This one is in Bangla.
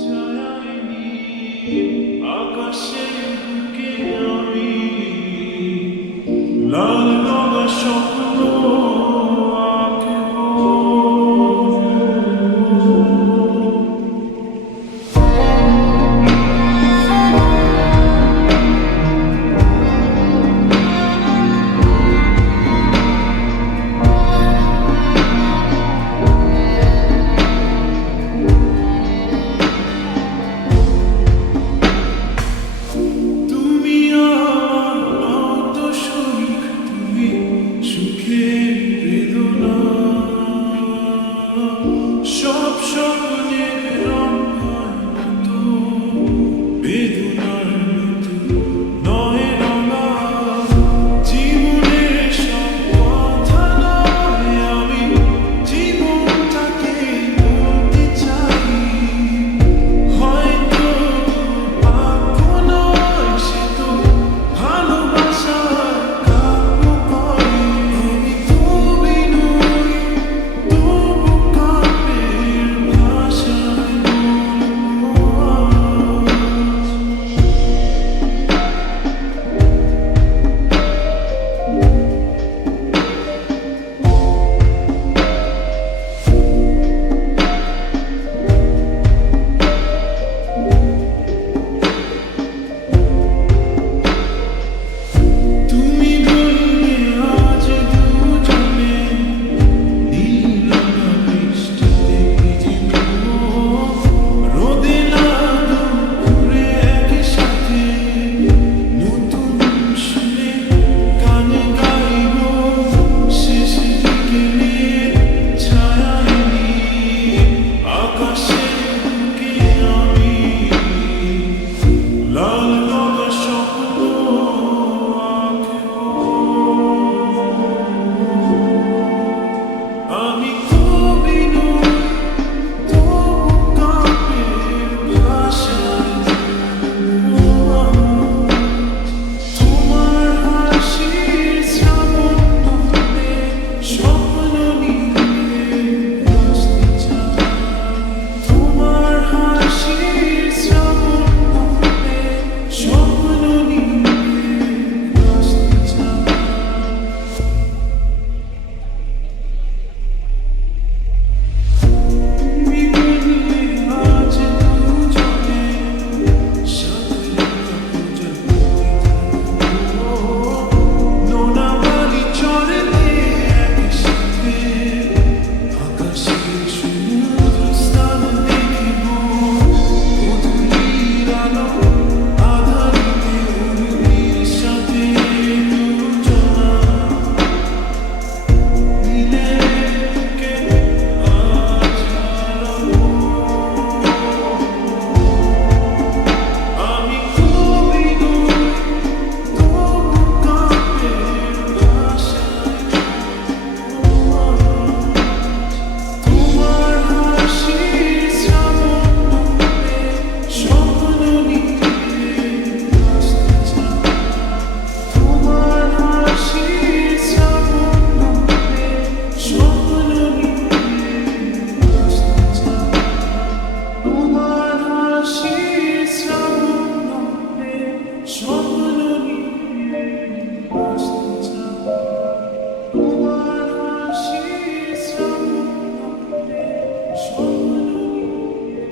ছায়ায় আকাশের বুকে আমি লাল রঙা স্বপ্ন আঁকবো। তুমি আমার নত শরীর, তুমি সুখের বেদনা, সব স্বপ্নের রং হয় মতো বেদনার মতো নয় রঙা। জীবনের সব কথা নয়, আমি জীবনটাকে বলতে চাই। হয়তো বাক্য নয়, সে তো ভালোবাসার কাব্য কয়। আমি তুমি নই, তবু কাব্যের ভাষায় বলবো আজ। তুমি বললে আজ দুজনে নীল বৃষ্টিতে ভিজবো, রোদে না দুপুরে একসাথে নতুন সুরে গান গাইবো। শেষ বিকেলের ছায়ায় আকাশের বুকে আমি লাল রঙা স্বপ্ন আঁকবো। আমি কবি নই, তবু কাব্যের ভাষায় বলবো আজ। তোমার হাসির শ্রাবণ নদে স্বপ্ন নিয়ে ভাসতে চাই। তোমার হাসির শ্রাবণ নদে স্বপ্ন নিয়ে ভাসতে চাই। তুমি বললে আজ দুজনে সাগরে প্রজাপতি থাকবো, নোনা বালি চড়তে একসাথে আকাশের সমুদ্র স্থান দেখিব। মধুরির আলো আধারিতে উর্মির সাথে দুজনা মিলে বুকে আজ হারাবো। আমি কবি নই, তবু কাব্যের ভাষায় বলবো আজ। তোমার হাসির শ্রাবণ নদে স্বপ্ন নিয়ে ভাসতে চাই। তোমার হাসির শ্রাবণ নদে স্বপ্ন নিয়ে ভাসতে চাই। তোমার হাসির শ্রাবণ নদে স্বপ্ন নিয়ে ভাসতে চাই। তোমার হাসির শ্রাবণ নদে স্বপ্ন নিয়ে